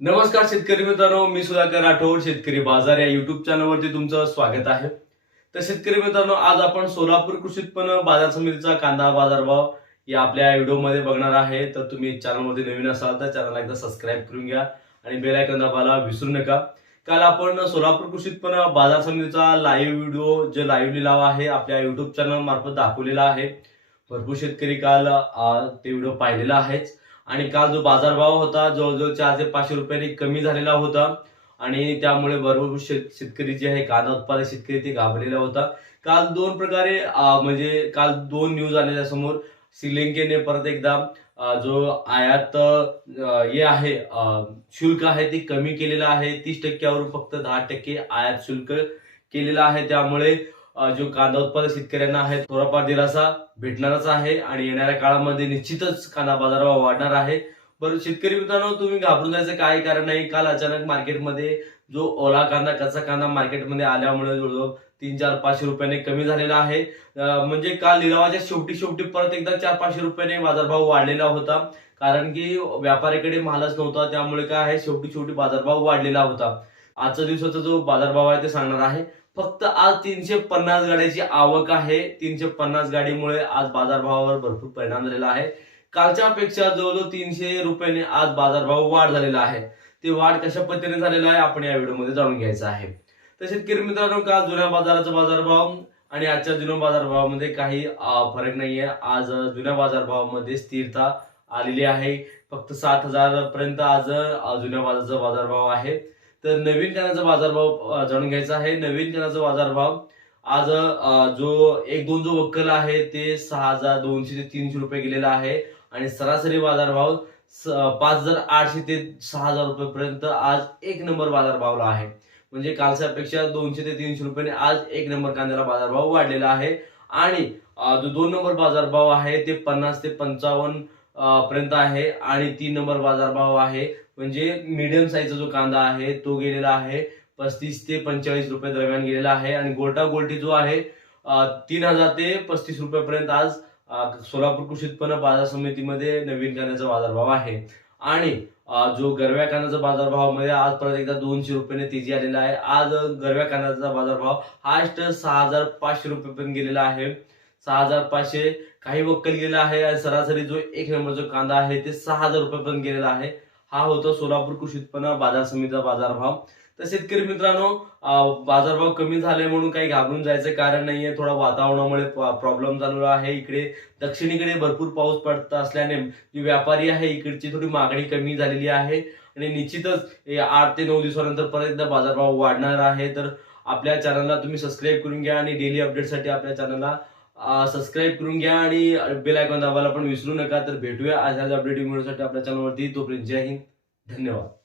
नमस्कार शेतकरी मित्रांनो मी सुधाकर राठोड शेतकरी बाजार या युट्यूब चॅनलवरती तुमचं स्वागत आहे. तर शेतकरी मित्रांनो आज आपण सोलापूर कृषी उत्पन्न बाजार समितीचा कांदा बाजारभाव या आपल्या व्हिडिओमध्ये बघणार आहे. तर तुम्ही चॅनलमध्ये नवीन असाल तर चॅनलला एकदा सबस्क्राईब करून घ्या आणि बेल आयकॉन दाबायला विसरू नका. काल आपण सोलापूर कृषी उत्पन्न बाजार समितीचा लाईव्ह व्हिडिओ जे लाईव्ह लिलाव आहे आपल्या युट्यूब चॅनल मार्फत दाखवलेला आहे. भरपूर शेतकरी काल ते व्हिडिओ पाहिलेला आहेच. आणि काल जो बाजारभाव होता जवळजवळ चार ते पाचशे रुपयांनी कमी झालेला होता. आणि त्यामुळे भरपूर शेत शेतकरी जे आहे कांदा उत्पादक शेतकरी ते घाबरलेला होता. काल दोन प्रकारे म्हणजे काल दोन न्यूज आलेल्या समोर. श्रीलंकेने परत एकदा जो आयात हे आहे शुल्क आहे ते कमी केलेलं आहे. तीस टक्क्यावरून फक्त दहा टक्के आयात शुल्क केलेलं आहे. त्यामुळे जो कांदा उत्पादक शेतकऱ्यांना आहे थोडाफार दिलासा भेटणारच आहे आणि येणाऱ्या काळामध्ये निश्चितच कांदा बाजारभाव वाढणार आहे. बरं शेतकरी मित्रांनो तुम्ही घाबरून जायचं काही कारण नाही. काल अचानक मार्केटमध्ये जो ओला कांदा कच्चा कांदा मार्केटमध्ये आल्यामुळे जवळजवळ तीन चार पाचशे रुपयाने कमी झालेला आहे. म्हणजे काल लिलावाच्या शेवटी शेवटी परत एकदा चार पाचशे रुपयाने बाजारभाव वाढलेला होता. कारण की व्यापाऱ्याकडे मालच नव्हता त्यामुळे काय आहे शेवटी शेवटी बाजारभाव वाढलेला होता. आजचा दिवसाचा जो बाजारभाव आहे ते सांगणार आहे. फक्त आज तीनशे पन्नास गाड्याची आवक आहे. तीनशे पन्नास गाडीमुळे आज बाजारभावावर भरपूर परिणाम झालेला आहे. कालच्या अपेक्षा जवळजवळ तीनशे रुपयाने आज बाजारभाव वाढ झालेला आहे. ते वाढ कशा पद्धतीने झालेला आहे आपण या व्हिडिओमध्ये जाणून घ्यायचं आहे. तर शेतकरी मित्रांनो काल जुन्या बाजाराचा बाजारभाव आणि आजच्या जुन्या बाजारभावामध्ये काही फरक नाहीये. आज जुन्या बाजारभावामध्ये स्थिरता आलेली आहे. फक्त सात हजार पर्यंत आज जुन्या बाजाराचा बाजारभाव आहे. तर नवीन कांद्याचा बाजारभाव जाणून घ्यायचा आहे. नवीन कांद्याचा बाजारभाव आज जो एक दोन जो वक्कल आहे ते सहा हजार दोनशे ते तीनशे रुपये गेलेला आहे. आणि सरासरी बाजारभाव स- पाच हजार आठशे ते सहा हजार रुपयेपर्यंत आज एक नंबर बाजारभावला आहे. म्हणजे कालच्या दोनशे ते तीनशे रुपयाने आज एक नंबर कांद्याला बाजारभाव वाढलेला आहे. आणि जो दोन नंबर बाजारभाव आहे ते पन्नास ते पंचावन्न पर्यंत आहे आणि तीन नंबर बाजारभाव आहे. म्हणजे मीडियम साईजचा जो कांदा आहे तो गेलेला आहे. पस्तीस ते पंचेचाळीस रुपये दरम्यान गेलेला आहे. आणि गोल्टा गोल्टी जो आहे तीन हजार ते पस्तीस रुपयापर्यंत आज सोलापूर कृषी उत्पन्न बाजार समितीमध्ये नवीन कांद्याचा बाजारभाव आहे. आणि जो गरव्या कांद्याचा बाजारभावामध्ये आज परत एकदा दोनशे रुपयाने तेजी आलेला आहे. आज गरव्या कांद्याचा बाजारभाव हायस्ट सहा हजार पाचशे रुपयेपर्यंत गेलेला आहे. सहा हजार पाचशे काही वक्कल गेला आहे आणि सरासरी जो एक नंबर जो कांदा आहे ते सहा हजार रुपयेपर्यंत गेलेला आहे. हा होता सोलापूर कृषी उत्पन्न बाजार समितीचा बाजारभाव. तर शेतकरी मित्रांनो बाजारभाव कमी झाले म्हणून काही घाबरून जायचं कारण नाहीये. थोडा वातावरणामुळे प्रॉब्लेम चालू आहे. इकडे दक्षिणेकडे भरपूर पाऊस पडत असल्याने जी व्यापारी आहे इकडची थोडी मागणी कमी झालेली आहे. आणि निश्चितच आठ ते नऊ दिवसानंतर परत एकदा बाजारभाव वाढणार आहे. तर आपल्या चॅनलला तुम्ही सबस्क्राईब करून घ्या आणि डेली अपडेटसाठी आपल्या चॅनलला सबस्क्राईब करून घ्या आणि बेल आयकॉन दाबायला पण विसरू नका. तर भेटूया आज अपडेटिंग मिळवण्यासाठी आपल्या चॅनलवरती तोपर्यंत जय हिंद. धन्यवाद.